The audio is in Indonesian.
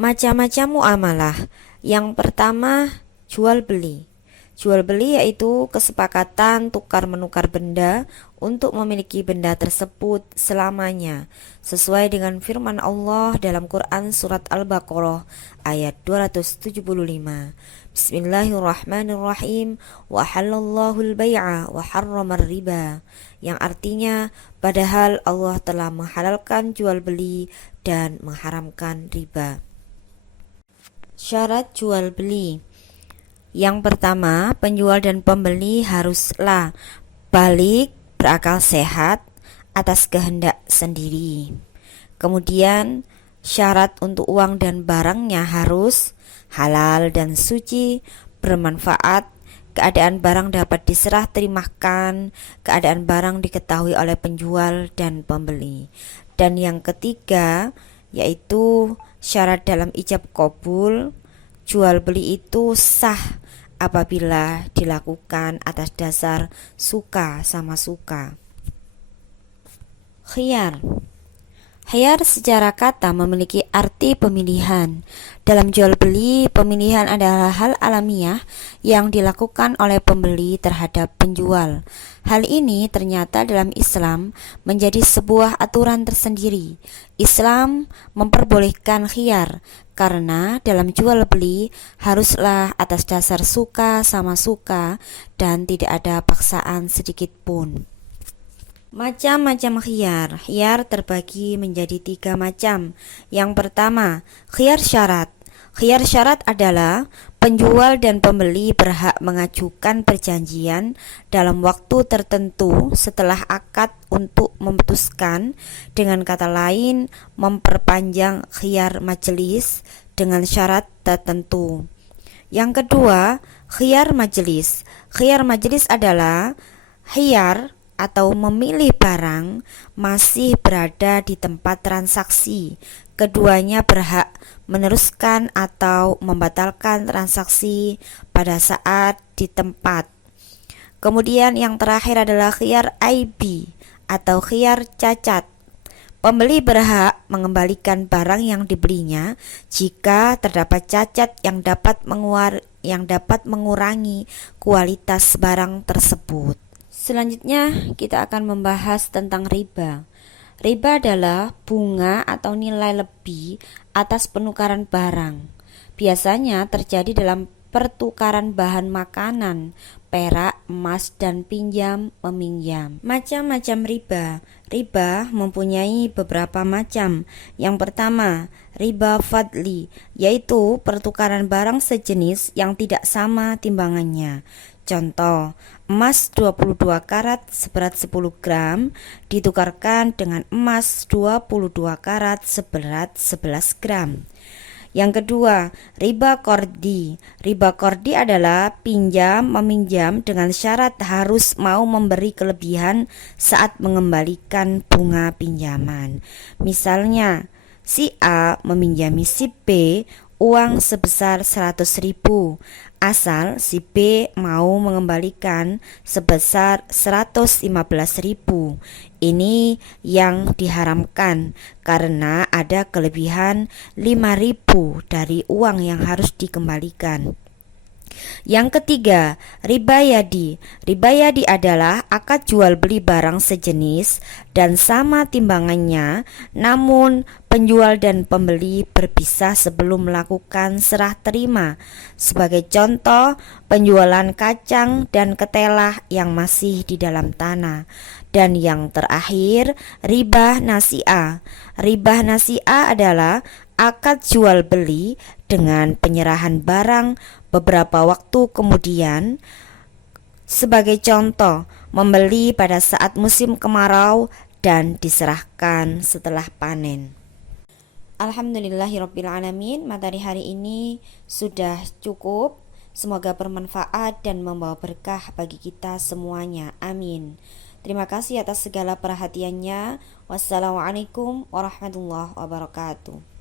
Macam-macam muamalah. Yang pertama, jual beli. Jual beli yaitu kesepakatan tukar-menukar benda untuk memiliki benda tersebut selamanya, sesuai dengan firman Allah dalam Quran surat Al-Baqarah ayat 275. Bismillahirrahmanirrahim. Wa halallahu al-bai'a wa harramar riba. Yang artinya, padahal Allah telah menghalalkan jual beli dan mengharamkan riba. Syarat jual beli. Yang pertama, penjual dan pembeli haruslah balik berakal sehat atas kehendak sendiri. Kemudian, syarat untuk uang dan barangnya harus halal dan suci, bermanfaat, keadaan barang dapat diserah terimakan, keadaan barang diketahui oleh penjual dan pembeli. Dan yang ketiga, yaitu syarat dalam ijab qabul, jual beli itu sah apabila dilakukan atas dasar suka sama suka. Khiyar. Khiyar secara kata memiliki arti pemilihan. Dalam jual beli, pemilihan adalah hal alamiah yang dilakukan oleh pembeli terhadap penjual. Hal ini ternyata dalam Islam menjadi sebuah aturan tersendiri. Islam memperbolehkan khiyar karena dalam jual beli haruslah atas dasar suka sama suka dan tidak ada paksaan sedikit pun. Macam-macam khiyar. Khiyar terbagi menjadi 3 macam. Yang pertama, khiyar syarat. Khiyar syarat adalah penjual dan pembeli berhak mengajukan perjanjian dalam waktu tertentu setelah akad untuk memutuskan, dengan kata lain memperpanjang khiyar majelis dengan syarat tertentu. Yang kedua, khiyar majelis. Khiyar majelis adalah khiyar atau memilih barang masih berada di tempat transaksi. Keduanya berhak meneruskan atau membatalkan transaksi pada saat di tempat. Kemudian yang terakhir adalah khiyar aibi atau khiyar cacat. Pembeli berhak mengembalikan barang yang dibelinya jika terdapat cacat yang dapat mengurangi kualitas barang tersebut. Selanjutnya kita akan membahas tentang riba. Riba adalah bunga atau nilai lebih atas penukaran barang. Biasanya terjadi dalam pertukaran bahan makanan, perak, emas, dan pinjam meminjam. Macam-macam riba. Riba mempunyai beberapa macam. Yang pertama, riba fadli, yaitu pertukaran barang sejenis yang tidak sama timbangannya. Contoh, emas 22 karat seberat 10 gram ditukarkan dengan emas 22 karat seberat 11 gram. Yang kedua, riba kordi. Riba kordi adalah pinjam meminjam dengan syarat harus mau memberi kelebihan saat mengembalikan bunga pinjaman. Misalnya, si A meminjami si B uang sebesar 100.000, asal si B mau mengembalikan sebesar 115.000. Ini yang diharamkan karena ada kelebihan 5.000 dari uang yang harus dikembalikan. Yang ketiga, riba yadi. Riba yadi adalah akad jual beli barang sejenis dan sama timbangannya, namun penjual dan pembeli berpisah sebelum melakukan serah terima. Sebagai contoh, penjualan kacang dan ketela yang masih di dalam tanah. Dan yang terakhir, riba nasi'ah. Riba nasi'ah adalah akad jual beli dengan penyerahan barang beberapa waktu kemudian. Sebagai contoh, membeli pada saat musim kemarau dan diserahkan setelah panen. Alhamdulillahirrabbilalamin. Materi hari ini sudah cukup. Semoga bermanfaat dan membawa berkah bagi kita semuanya. Amin. Terima kasih atas segala perhatiannya. Wassalamualaikum warahmatullahi wabarakatuh.